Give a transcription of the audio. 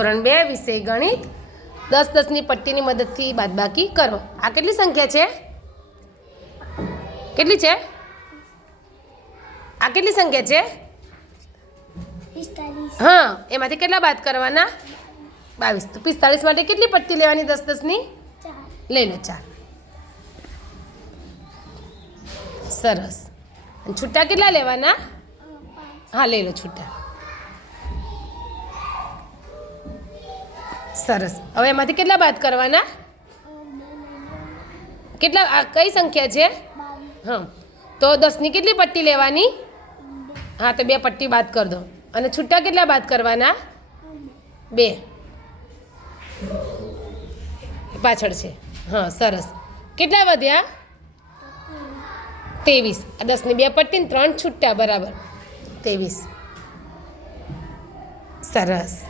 ધોરણ બે વિષય ગણિત. દસ દસની પટ્ટીની મદદથી બાદબાકી કરો. આ કેટલી સંખ્યા છે? કેટલી છે? આ કેટલી સંખ્યા છે? હા એમાંથી કેટલા બાદ કરવાના? બાવીસ. તો પિસ્તાળીસ માટે કેટલી પટ્ટી લેવાની દસ દસની? લઈ લો ચાર. સરસ. છૂટા કેટલા લેવાના? હા લઈ લો છૂટા. સરસ. હવે એમાંથી કેટલા બાદ કરવાના? કેટલા, આ કઈ સંખ્યા છે? હા. તો દસની કેટલી પટ્ટી લેવાની? હા, તો બે પટ્ટી બાદ કરી દો. અને છૂટા કેટલા બાદ કરવાના? બે. પાછળ છે. હા, સરસ. કેટલા વધ્યા? ત્રેવીસ. આ દસની બે પટ્ટી ને ત્રણ છૂટા, બરાબર. ત્રેવીસ. સરસ.